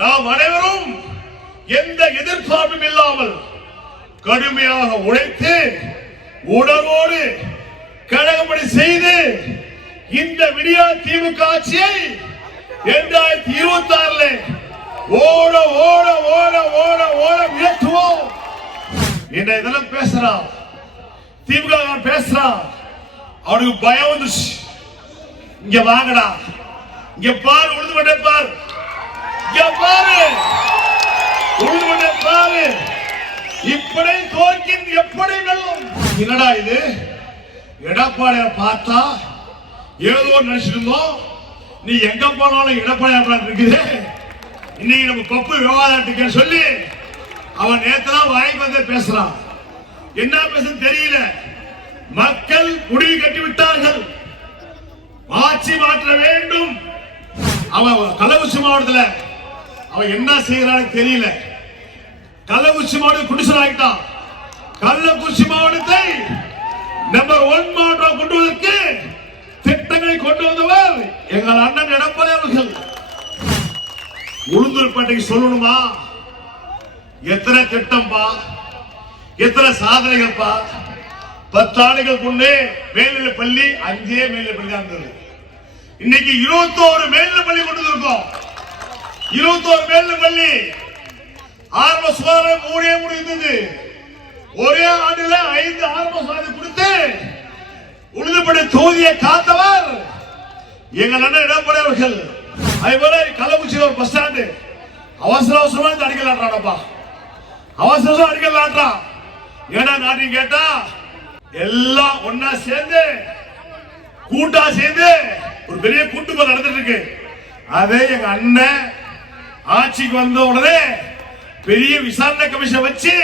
நாம் அனைவரும் எந்த எதிர்பார்ப்பும் இல்லாமல் கடுமையாக உழைத்து உணர்வோடு கழகப்படி செய்து இந்த விடியா திமுக ஆட்சியை இரண்டாயிரத்தி இருபத்தி ஆறுல ஓட ஓட ஓட ஓட ஓட உயர்த்துவோம் என்ன இதெல்லாம் பேசுறான் திமுக காரன் பேசுறான் அவனுக்கு பயம் வந்துச்சு. இங்க வாங்கடா. இங்க பார் உழுது கொண்டே பார். பாரு உழுது கொண்டே பாரு இப்படி தோற்கின் எப்படி வெல்லும்? என்னடா இது? எடப்பாடிய பார்த்தா ஏதோ நினைச்சிட்டு இருந்தோம் நீ எங்க போனாலும் எடப்பாடி இருக்குது. இன்னைக்கு நம்ம பப்பு விவாதத்துக்கு சொல்லி அவன் நேத்துலாம் வாங்கி வந்து பேசுறான். என்ன பேச தெரியல. மக்கள் முடிவு கட்டி விட்டார்கள் ஆட்சி மாற்ற வேண்டும். அவன் கள்ளக்குறிச்சி மாவட்டத்தில் அவன் என்ன செய்யறான்னு தெரியல. கள்ளக்குறிச்சி மாவட்டம் குடிசல் ஆகிட்டான் கள்ளக்குறிச்சி மாவட்டத்தை நம்பர் ஒன் மாவட்டம் கொண்டு வருவதற்கு திட்டங்களை கொண்டு வந்தவர் எங்கள் அண்ணன் எடப்பாடி அவர்கள். உளுந்தூர்பேட்டைக்கு சொல்லணுமா? எத்தனை திட்டம்பா? எத்தனை சாதனைகள்ப்பா? பத்து ஆண்டுகள் முன்னே மேல்நிலை பள்ளி அஞ்சே மேல்நிலை பள்ளி தான் இருந்தது. இன்னைக்கு இருபத்தோரு மேல்நிலை பள்ளி கொண்டு வந்திருக்கோம். இருபத்தோரு மேல்நிலை பள்ளி. ஆரம்ப சுகாதார மூணே முடிந்தது. ஒரே ஆண்டுல ஐந்து ஆரம்ப சுகாதார கொடுத்து உழுதுபடி தொகுதியை காத்தவர் எங்கள் அண்ணன் எடப்பாடி அவர்கள். அதே போல ஒரு பஸ் ஸ்டாண்டு அவசர அவசரமா இந்த அடிக்கல் அவசர அவசரம் அடிக்கல் ஆடுறான் ஏன்னா நாட்டின் கேட்டா எல்லாம் ஒன்னா சேர்ந்து கூட்டா சேர்ந்து ஒரு பெரிய கூட்டுக்குள் நடந்துட்டு இருக்கு. அதே எங்க அண்ணன் ஆட்சிக்கு வந்த உடனே பெரிய விசாரணை கமிஷன் வச்சு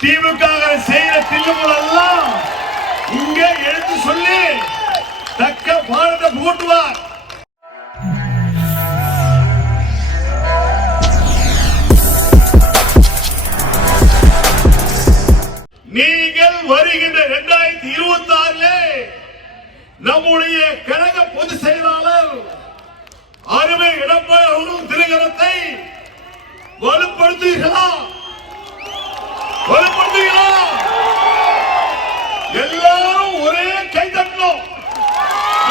திமுக செய்யற தில்லுமுல் எல்லாம் இங்க எடுத்து சொல்லி தக்க பாடத்தை புகட்டுவார். நீங்கள் வருகின்ற இரண்டாயிரத்தி இருபத்தி ஆறுல நம்முடைய கழக பொதுச் செயலாளர் அருமை எடப்பாடி அவரும் திருகரத்தை வலுப்படுத்துகிறா. வலுப்படுத்துகிறா. எல்லாரும் ஒரே கை தட்டணும்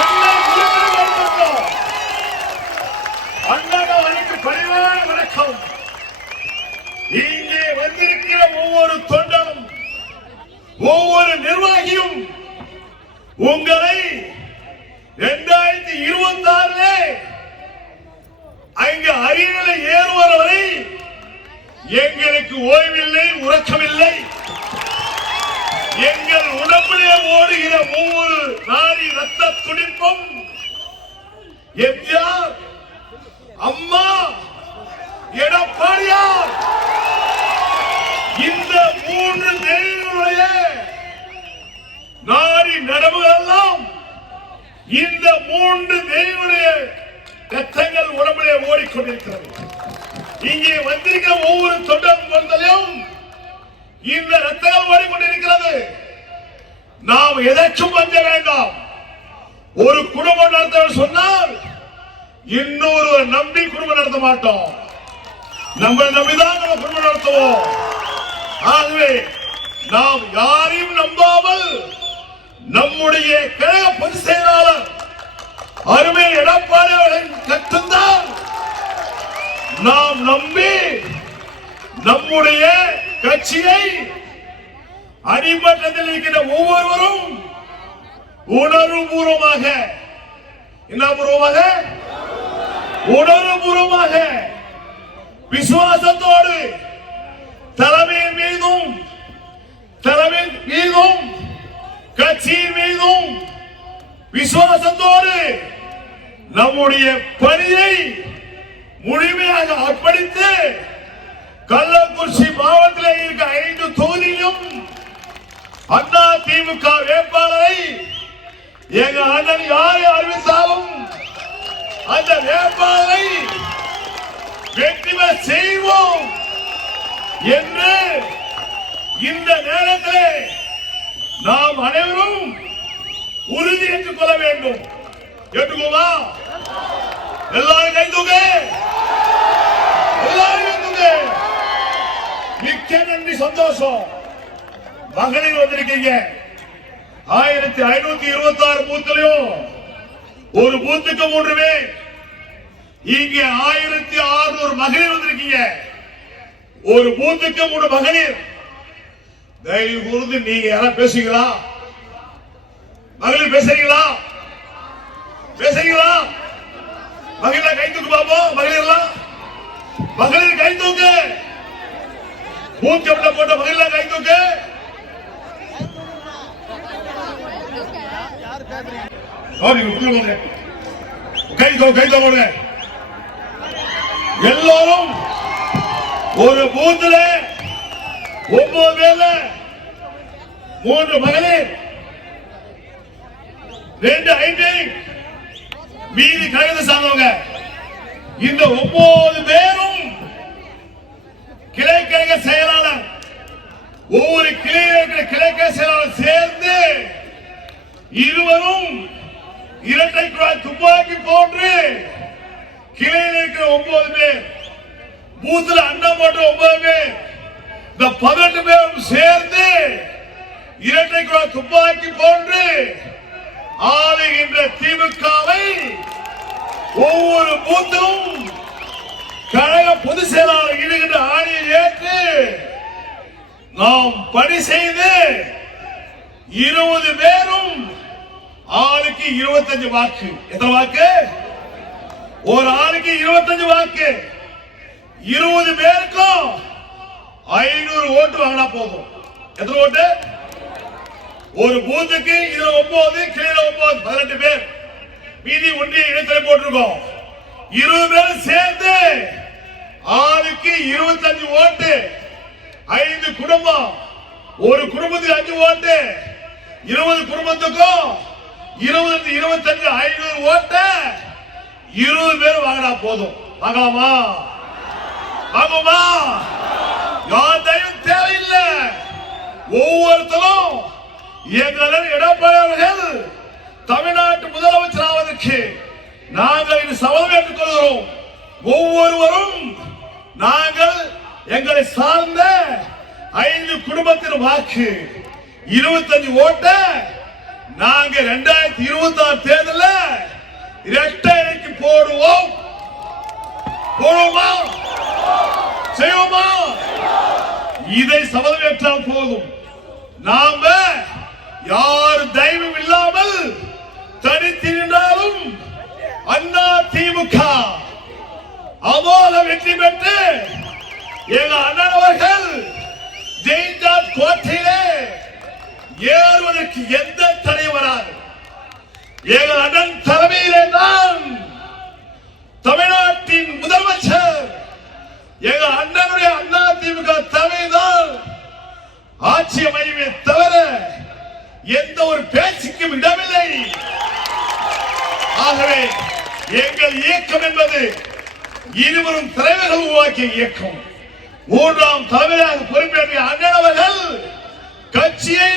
எல்லாம் பணிவான வணக்கம். இங்கே வந்திருக்கிற ஒவ்வொரு தொண்டனும் ஒவ்வொரு நிர்வாகியும் உங்களை இரண்டாயிரத்தி இருபத்தி ஆறுல அங்கு அரியணை ஏறுவர் வரை எங்களுக்கு ஓய்வில்லை உறக்கமில்லை. எங்கள் உடம்பிலே ஓடுகிற ஒவ்வொரு நாடி ரத்த துடிப்பும் எம்ஜிஆர் அம்மா எடப்பாடியார் இந்த மூன்று தெய்வங்களுடைய நாடி நடவுகள் எல்லாம் இந்த மூன்று தெய்வங்களுடைய ரத்தங்கள் உடம்பிலே ஓடிக்கொண்டிருக்கிறது. இங்கே வந்திருக்கிற ஒவ்வொரு தொண்டன் பொறுத்தலையும் இந்த ரத்தங்கள் ஓடிக்கொண்டிருக்கிறது. நாம் எதற்கும் வந்த வேண்டாம். ஒரு குடும்பம் நடத்த சொன்னால் இன்னொரு நம்பி குடும்பம் நடத்த மாட்டோம். நம்ம நம்பிதான் நம்ம குடும்பம் நடத்துவோம். ஆகவே நாம் யாரையும் நம்பாமல் நம்முடைய கழக பொது செயலாளர் அருமை எடப்பாடி அவர்களின் நாம் நம்பி நம்முடைய கட்சியை அடிமட்டத்தில் இருக்கிற ஒவ்வொருவரும் உணர்வுபூர்வமாக என்ன பூர்வமாக உணர்வுபூர்வமாக விசுவாசத்தோடு தலைமையின் மீதும் தலைமை மீதும் கட்சியின் மீதும் விசுவாசத்தோடு நம்முடைய பணியை முழுமையாக அர்ப்பணித்து கள்ளக்குறிச்சி மாவட்டத்தில் இருக்க ஐந்து தொகுதியிலும் அண்ணா திமுக வேட்பாளரை எங்க அண்ணன் யாரை அறிவித்தாலும் அந்த வேட்பாளரை வெற்றி செய்வோம் என்று இந்த நேரத்தில் நாம் அனைவரும் உறுதி ஏற்றுக் கொள்ள வேண்டும். ஏற்றுக்கோமா எல்லாரும் கை தூக்கு. மிக்க நன்றி சந்தோஷம். மகளிர் வந்திருக்கீங்க. ஆயிரத்தி ஐநூத்தி இருபத்தி ஆறு பூத்திலையும் ஒரு பூத்துக்கு மூன்று பேர். இங்க ஆயிரத்தி அறுநூறு மகளிர் வந்திருக்கீங்க. ஒரு பூத்துக்கு மூணு மகளிர். தயவு கூர்ந்து நீங்க யாரா பேசுங்களா மகளிர் பேசுறீங்களா? பேசுறீங்களா? மகளிர் கை தூக்கு பாப்போம் மகளிர்லாம்? மகளிர் கை தூக்கு. பூத் கமிட்ட போட்ட மகளிர் கை தூக்கு. ஆ, நீங்க உள்ள கை தூ கை தூங்க எல்லாரும் ஒரு பூத்துல ஒன்பது பேர்ல மூன்று மகளிர். ரெண்டு ஐந்து மீதி கழகத்தை சார்ந்தவங்க. இந்த ஒன்பது பேரும் கிளைக்கழக செயலாளர். ஒவ்வொரு கிளையில் இருக்கிற கிளைக்கழக செயலாளர் சேர்ந்து இருவரும் இரட்டை குழாய் துப்பாக்கி போன்று கிளையில் இருக்கிற ஒன்பது பேர் பூத்துல அண்ணன் போட்ட ஒன்பது பேர் இந்த பதினெட்டு பேரும் சேர்ந்து இரட்டை குழாய் துப்பாக்கி போன்று ஆளுகின்ற திமுகவை ஒவ்வொரு பூத்தும் கழக பொதுச் செயலாளர் இருக்கின்ற ஆணையை ஏற்று நாம் பணி செய்து இருபது பேரும் ஆளுக்கு இருபத்தஞ்சு வாக்கு. எத்தனை வாக்கு? ஒரு ஆளுக்கு இருபத்தஞ்சு வாக்கு. இருபது பேருக்கும் ஐநூறு ஓட்டு வாங்கினா போதும். எத்தனை ஓட்டு? ஒரு பூத்துக்கு இதுல ஒன்பது கீழே ஒன்பது பதினெட்டு பேர். மீதி ஒன்றிய இடத்துல போட்டிருக்கோம். இருபது பேரும் சேர்ந்து ஆளுக்கு இருபத்தஞ்சு ஓட்டு ஐந்து குடும்பம். ஒரு குடும்பத்துக்கு அஞ்சு ஓட்டு இருபது குடும்பத்துக்கும் இருபது இருபத்தஞ்சு ஐநூறு ஓட்டு இருபது பேர் வாங்கினா போதும். வாங்கலாமா? வாங்குமா? யார் தயவு தேவையில்லை. ஒவ்வொருத்தரும் எங்களின் எடப்பாடி அவர்கள் தமிழ்நாட்டு முதலமைச்சர் ஆவதற்கு நாங்கள் இது சபதம் ஏற்றுக் ஒவ்வொருவரும் நாங்கள் எங்களை சார்ந்த ஐந்து குடும்பத்தின் வாக்கு இருபத்தஞ்சு ஓட்ட நாங்க ரெண்டாயிரத்தி இருபத்தி ஆறு தேர்தலில் இரட்டைக்கு போடுவோம். போடுவோமா? செய்வோமா? இதை சபதமேற்றால் போதும். நாம யார் தெய்வம் இல்லாமல் தனித்து நின்றாலும் அண்ணா திமுக. அமோல வெற்றி பெற்று எங்க அண்ணன் அவர்கள் ஜெயிந்தார் கோட்டையிலே. ஏறுவதற்கு எந்த தடை வராது. எங்கள் அண்ணன் தலைமையிலே தான் தமிழ்நாட்டின் முதலமைச்சர் எங்க அண்ணனுடைய அண்ணா திமுக தலைமைதான் ஆட்சி அமையுமே தவிர எந்த ஒரு பேச்சுக்கும் இடமில்லை. ஆகவே எங்கள் இயக்கம் என்பது இருவரும் தலைவர்கள் உருவாக்கிய இயக்கம். மூன்றாம் தலைவராக பொறுப்பேற்ற அண்ணனவர்கள் கட்சியை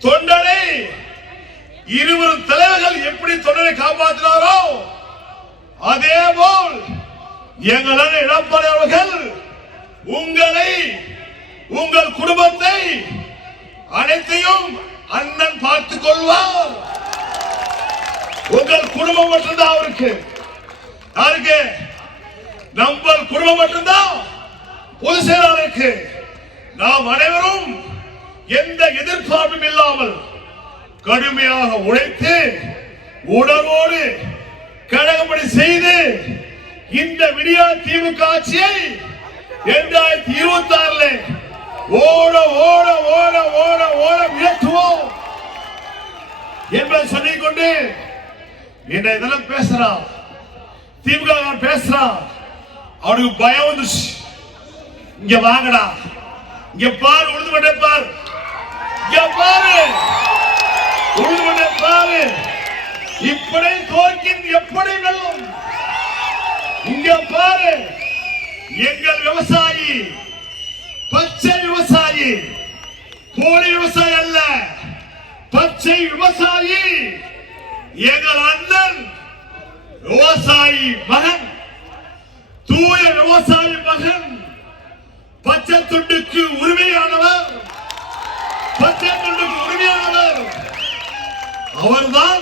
தொண்டனை இருவரும் தலைவர்கள் எப்படி தொண்டனை காப்பாற்றினாரோ அதே போல் எங்களது எடப்பாடி அவர்கள் உங்களை உங்கள் குடும்பத்தை அனைத்தையும் அண்ணன் பார்த்துக் கொள்வார். உங்கள் குடும்பம் மட்டும்தான் அவருக்கு. யாருக்கு? நம்ம குடும்பம் மட்டும்தான் பொது செயலாளருக்கு. நாம் அனைவரும் எந்த எதிர்பார்ப்பும் இல்லாமல் கடுமையாக உழைத்து உணர்வோடு கழகப்படி செய்து இந்த விடியா திமுக ஆட்சியை இரண்டாயிரத்தி இருபத்தி ஆறுல ஓ ஓட விளக்குவோம் என்பதை சொல்லிக்கொண்டு இன்றைய தினம் பேசுறான். திமுக பேசுறான். அவனுக்கு பயம் வந்துச்சு இங்க வாங்கடா. இங்க பாரு உழுது கொண்டே பாரு. இங்க பாரு. உழுது கொண்டே பாரு. இப்படி தோற்கின் எப்படி வெல்லும்? இங்க பாரு. எங்கள் விவசாயி பச்சை விவசாயி. போலி விவசாயி அல்ல. பச்சை விவசாயி. எங்கள் அண்ணன் விவசாயி மகன். தூய விவசாயி மகன். பச்சை துண்டுக்கு உரிமையானவர். பச்சை துண்டுக்கு உரிமையானவர். அவர்தான்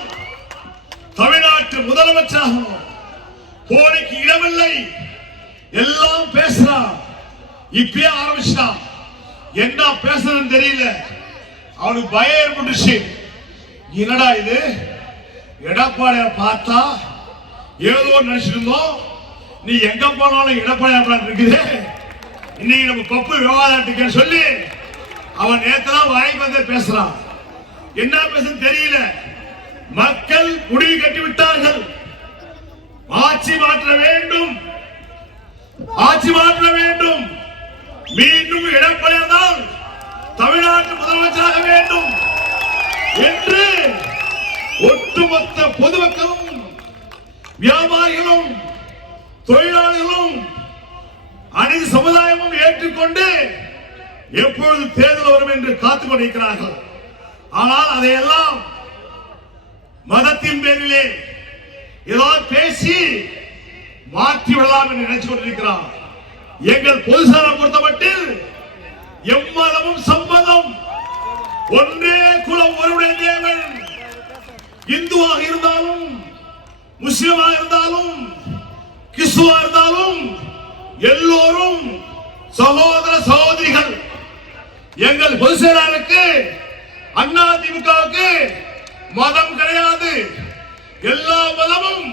தமிழ்நாட்டு முதலமைச்சராகவும் போனிக்கு இடமில்லை. எல்லாம் பேசுறான் இப்பயே ஆரம்பிச்சான் என்ன பேசுறதுன்னு தெரியல. அவனுக்கு பயம் ஏற்பட்டுச்சு. என்னடா இது? எடப்பாடிய பார்த்தா ஏதோ நினைச்சிட்டு இருந்தோம். நீ எங்க போனாலும் எடப்பாடி இருக்குது. இன்னைக்கு நம்ம பப்பு விவாதத்துக்கு சொல்லி அவன் நேத்தெல்லாம் வாய்க்கு வந்து பேசுறான். என்ன பேசுன்னு தெரியல. மக்கள் முடிவு கட்டி விட்டார்கள். ஆட்சி மாற்ற வேண்டும். ஆட்சி மாற்ற வேண்டும். மீண்டும் எடப்பாடியார் தமிழ்நாட்டு முதலமைச்சராக வேண்டும் என்று ஒட்டுமொத்த பொதுமக்களும் வியாபாரிகளும் தொழிலாளர்களும் அனைத்து சமுதாயமும் ஏற்றுக்கொண்டு எப்பொழுது தேர்தல் வரும் என்று காத்துக் கொண்டிருக்கிறார்கள். ஆனால் அதையெல்லாம் மதத்தின் பேரிலே ஏதாவது பேசி மாற்றி விடலாம் என்று நினைச்சு கொண்டிருக்கிறார். எங்கள் பொதுசாரம் பொறுத்தமட்டில் எம்மதமும் சம்மதம் ஒன்றே குலம் ஒருவருடைய தேவன். இந்துவாக இருந்தாலும் முஸ்லிமாக இருந்தாலும் கிறிஸ்துவா இருந்தாலும் எல்லோரும் சகோதர சகோதரிகள். எங்கள் பொதுச் அண்ணா திமுகவுக்கு மதம் கிடையாது. எல்லா மதமும்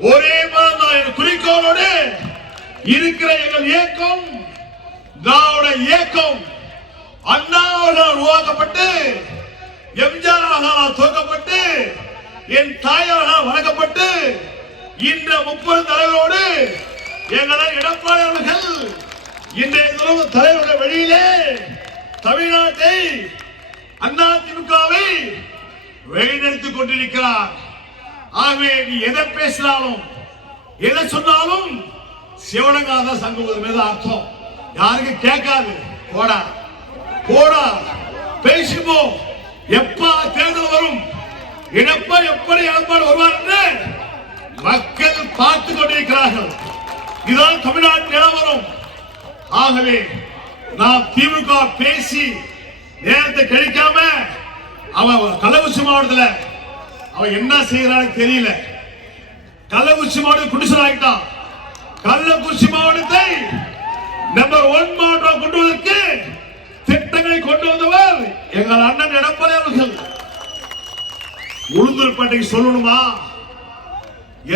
ஒரே மதம் தான் குறிக்கோளோடு இருக்கிற எங்கள் இயக்கம் திராவிட இயக்கம் அண்ணா உருவாக்கப்பட்டு எம்ஜிஆர் துவக்கப்பட்டு என் தாயாரால் வழங்கப்பட்டு இந்த முப்பது தலைவரோடு எங்கள் எடப்பாடி அவர்கள் இன்றைய தினம் தலைவருடைய வழியிலே தமிழ்நாட்டை அண்ணா திமுகவை வழிநடத்திக் கொண்டிருக்கிறார். ஆகவே நீ எதை பேசினாலும் எதை சொன்னாலும் சிவனங்காத சங்குவது மீது அர்த்தம். யாருக்கு கேட்காது? போடா. போடா. பேசுவோம் எப்ப தேர்தல் வரும்? இனப்ப எப்படி ஏற்பாடு வருவார் என்று மக்கள் பார்த்து கொண்டிருக்கிறார்கள். இதுதான் தமிழ்நாட்டு நிலவரம் ஆகவே நாம் திமுக பேசி நேரத்தை கழிக்காம அவன் கள்ளக்குறிச்சி மாவட்டத்தில் அவன் என்ன செய்யறான்னு தெரியல. கள்ளக்குறிச்சி மாவட்டம் குடிசல் ஆகிட்டான். கள்ளக்குறிச்சி மாவட்டத்தை நம்பர் ஒன் மாற்றம் கொண்டு வருவதற்கு திட்டங்களை கொண்டு வந்தவர் எங்கள் அண்ணன் எடப்பாடி அவர்கள். உளுந்தூர்பேட்டைக்கு சொல்லணுமா?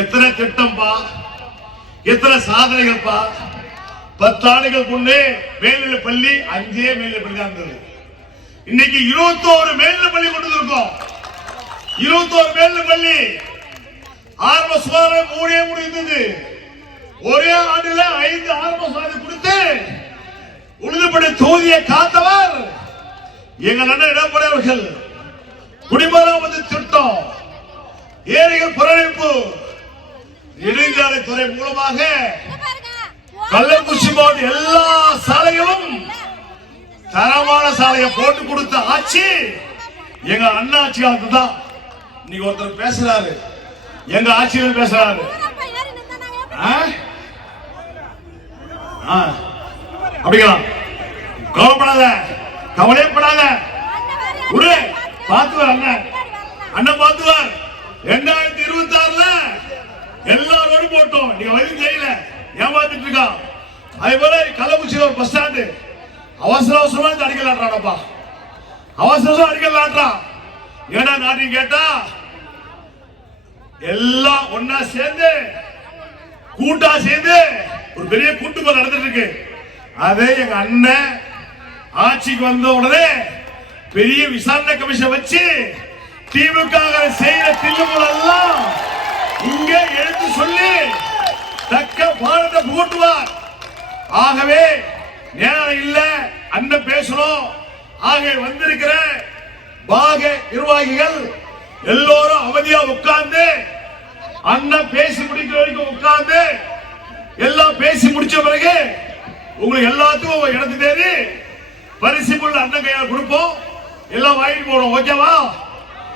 எத்தனை திட்டம்பா? எத்தனை சாதனைகள்ப்பா? பத்தாண்டுகள் முன்னே மேல்நிலை பள்ளி அஞ்சே மேல்நிலை பள்ளி தான் இருந்தது. இன்னைக்கு இருபத்தோரு மேல்நிலை பள்ளி கொண்டு வந்திருக்கோம். இருபத்தோரு மேல்நிலை பள்ளி. ஆரம்ப சுகாதார மூடே முடிந்தது. ஒரே ஆண்டுல ஐந்து ஆரம்ப சுகாதாரம் கொடுத்து உழுதுபடி தொகுதியை காத்தவர் எங்கள் அண்ணன் எடப்பாடி அவர்கள் குடிமராமத்து திட்டம் ஏரிகள் புறணிப்பு நெடுஞ்சாலைத்துறை மூலமாக கள்ளக்குறிச்சி மாவட்ட எல்லா சாலைகளும் தரமான சாலையை போட்டு கொடுத்த ஆட்சி எங்க அண்ணா ஆட்சி காலத்து தான் இன்னைக்கு ஒருத்தர் பேசுறாரு. எங்க ஆட்சியில் பேசுறாரு. ஆ. அப்படிங்களா? கோவப்படாத கவலைப்படாத விடு பார்த்துவார் அண்ணன் அண்ணன் பார்த்துவார். ரெண்டாயிரத்தி இருபத்தி ஆறுல எல்லாரோடும் போட்டோம். நீங்க வயது செய்யல. ஏமாத்திட்டு இருக்கான் அதே போல கள்ளக்குச்சியில் ஒரு பஸ் ஸ்டாண்டு அவசர அவசரமா இந்த அடிக்கலான்றானப்பா அவசர அவசரம் அடிக்கலான்றான் ஏடா நாட்டி கேட்டா எல்லாம் ஒன்னா சேர்ந்து கூட்டா சேர்ந்து ஒரு பெரிய கூட்டுக்குள் நடந்துட்டு இருக்கு அதே எங்க அண்ணன் ஆட்சிக்கு வந்த உடனே பெரிய விசாரணை கமிஷன் வச்சு திமுக செய்யற தில்லுமுல் எல்லாம் இங்கே எடுத்து சொல்லி தக்க பாடத்தை புகட்டுவார். ஆகவே நேரம் இல்ல அண்ணன் பேசணும் ஆகவே வந்திருக்கிற பாக நிர்வாகிகள் எல்லோரும் அவதியா உட்கார்ந்து அண்ணன் பேசி முடிக்கிற வரைக்கும் உட்கார்ந்து எல்லாம் பேசி முடிச்ச பிறகு உங்களுக்கு எல்லாத்துக்கும் இடத்து தேடி பரிசு பொருள் அண்ணன் கையால் கொடுப்போம். எல்லாம் வாங்கிட்டு போனோம் ஓகேவா?